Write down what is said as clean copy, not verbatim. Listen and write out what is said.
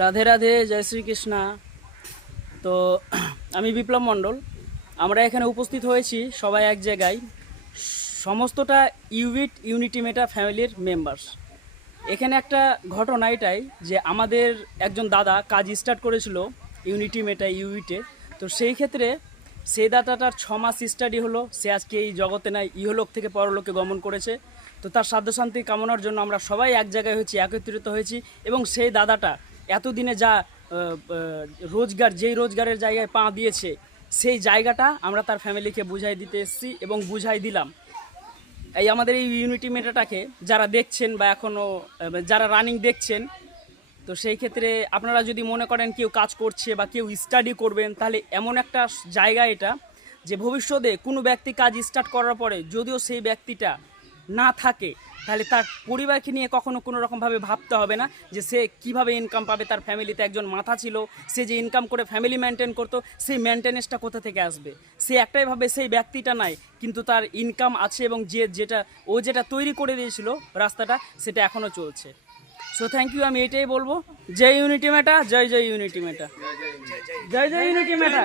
রাধে রাধে, জয় শ্রীকৃষ্ণা। তো আমি বিপ্লব মণ্ডল। আমরা এখানে উপস্থিত হয়েছি সবাই এক জায়গায়, সমস্তটা ইউনিটি মেটা ফ্যামিলির মেম্বার্স। এখানে একটা ঘটনা এটাই যে আমাদের একজন দাদা কাজ স্টার্ট করেছিল ইউনিটি মেটা ইউইটে। তো সেই ক্ষেত্রে সেই দাদাটার 6 মাস স্টাডি হলো, সে আজকে এই জগতে নাই, ইহলোক থেকে পরলোকে গমন করেছে। তো তার সাধ্যশান্তি কামনার জন্য আমরা সবাই এক জায়গায় হয়েছি, একত্রিত হয়েছি। এবং সেই দাদাটা এতদিনে যা রোজগার, যেই রোজগারের জায়গায় পা দিয়েছে, সেই জায়গাটা আমরা তার ফ্যামিলিকে বুঝাই দিতে এসেছি এবং বুঝাই দিলাম। এই আমাদের এই ইউনিটি মেটাটাকে যারা দেখছেন বা এখনও যারা রানিং দেখছেন, তো সেই ক্ষেত্রে আপনারা যদি মনে করেন কেউ কাজ করছে বা কেউ স্টাডি করবেন, তাহলে এমন একটা জায়গা এটা যে ভবিষ্যতে কোনো ব্যক্তি কাজ স্টার্ট করার পরে যদিও সেই ব্যক্তিটা না থাকে, তাহলে তার পরিবারকে নিয়ে কখনো কোনো রকমভাবে ভাবতে হবে না যে সে কিভাবে ইনকাম পাবে। তার ফ্যামিলিতে একজন মাথা ছিল, সে যে ইনকাম করে ফ্যামিলি মেনটেন করতো, সেই মেনটেনেন্সটা কোথা থেকে আসবে। সে একটাই ভাবে সেই ব্যক্তিটা নাই, কিন্তু তার ইনকাম আছে এবং যেটা তৈরি করে দিয়েছিল রাস্তাটা, সেটা এখনও চলছে। সো থ্যাংক ইউ, আমি এটাই বলবো। জয় ইউনিটি মেটা, জয় জয় ইউনিটি মেটা, জয় জয় ইউনিটি মেটা।